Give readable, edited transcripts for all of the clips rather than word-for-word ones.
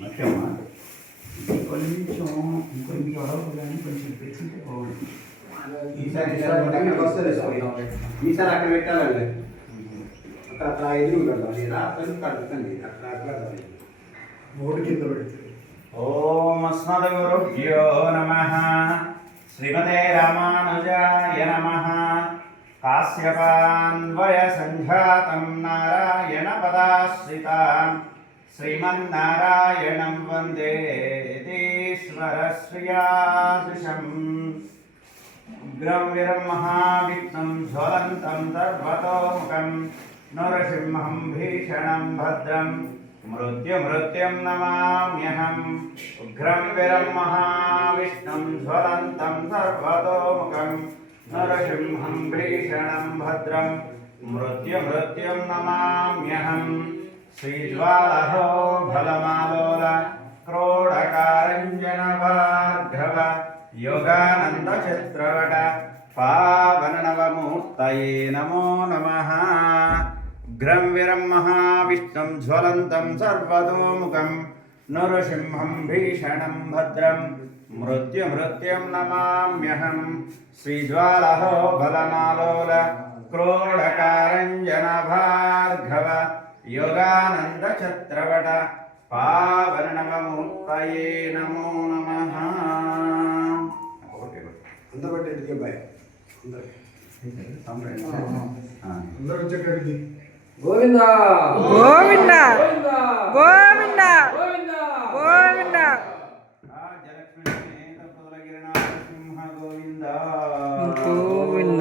మధ్యమా కొంచెం ఇంకొంచెం వరకు కానీ కొంచెం తెచ్చుంటే బాగుంటుంది. ఈసారి అక్కడ పెట్టాలండి. అక్కడ ఎదురు కట్టాలి అక్కడ కడుతుంది అక్కడ మూడు కింద పెడితే. ఓం అస్మద్గురుభ్యో నమః. శ్రీమతే రామానుజాయ నమః. కాశ్యపాన్వయ సంఘాతం నారాయణ పదాశ్రితాం శ్రీమన్నారాయణం వందే యతీశ్వరశ్రియాదృశం. ఉగ్రం వీరం మహావిష్ణుం జ్వలంతం సర్వతోముఖం నరసింహం భీషణం భద్రం మృత్యుం నమామ్యహం. ఉగ్రం వీరం మహావిష్ణుం జ్వలంతం సర్వతోముఖం నరసింహం భీషణం భద్రం మృత్యుం నమామ్యహం. శ్రీజ్వాలహో ఫలమాలోల క్రోడకారంజన భార్గవ యోగానంద చిత్రవట పావననవమూర్తయే నమో నమః. ఉగ్రం వీరం మహావిష్ణుం జ్వలంతం సర్వతోముఖం నరసింహం భీషణం భద్రం మృత్యుం నమామ్యహం. శ్రీజ్వాలహో ఫలమాలోల క్రోడకారంజన భార్గవ యోగానంద చత్రవట పావననవమూర్తయే నమో నమః. అందరూ గోవింద గోవింద గోవింద గోవింద. గోవింద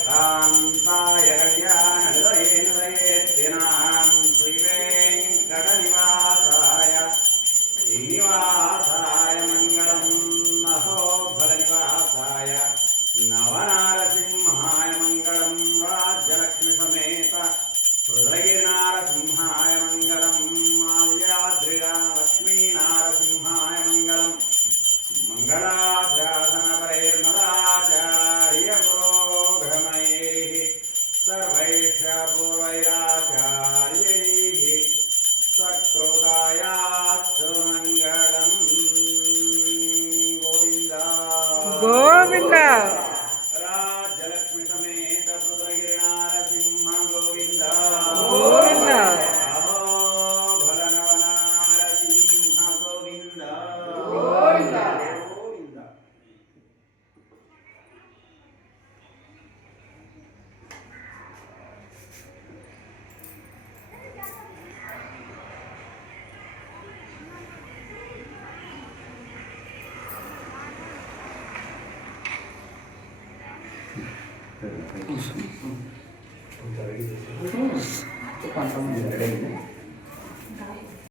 శ్రీయకాంతాయ కళ్యాణనిలయేనయేత్తినాం శ్రీవేంకటనివాసాయ శ్రీనివాసాయ మంగళం. నహోఫలనివాసాయ నవనారసింహాయ మంగళం. రాజ్యలక్ష్మి సమేత రుద్రగిరినారసింహాయ మంగళం. మాల్యాద్రిలక్ష్మీనారసింహాయ మంగళం. మంగళాశాసనపరైర్మదాచార్య పురోగమైః సర్వైః పూర్వైరాచార్యైః సకృతాయాస్తు మంగళం. గోవింద గోవింద. రాజ్యలక్ష్మి సమేత రుద్రగిరినారసింహ గోవింద గోవింద. అహోబలనవనారసింహ గోవింద గోవింద. పంతొమ్మిది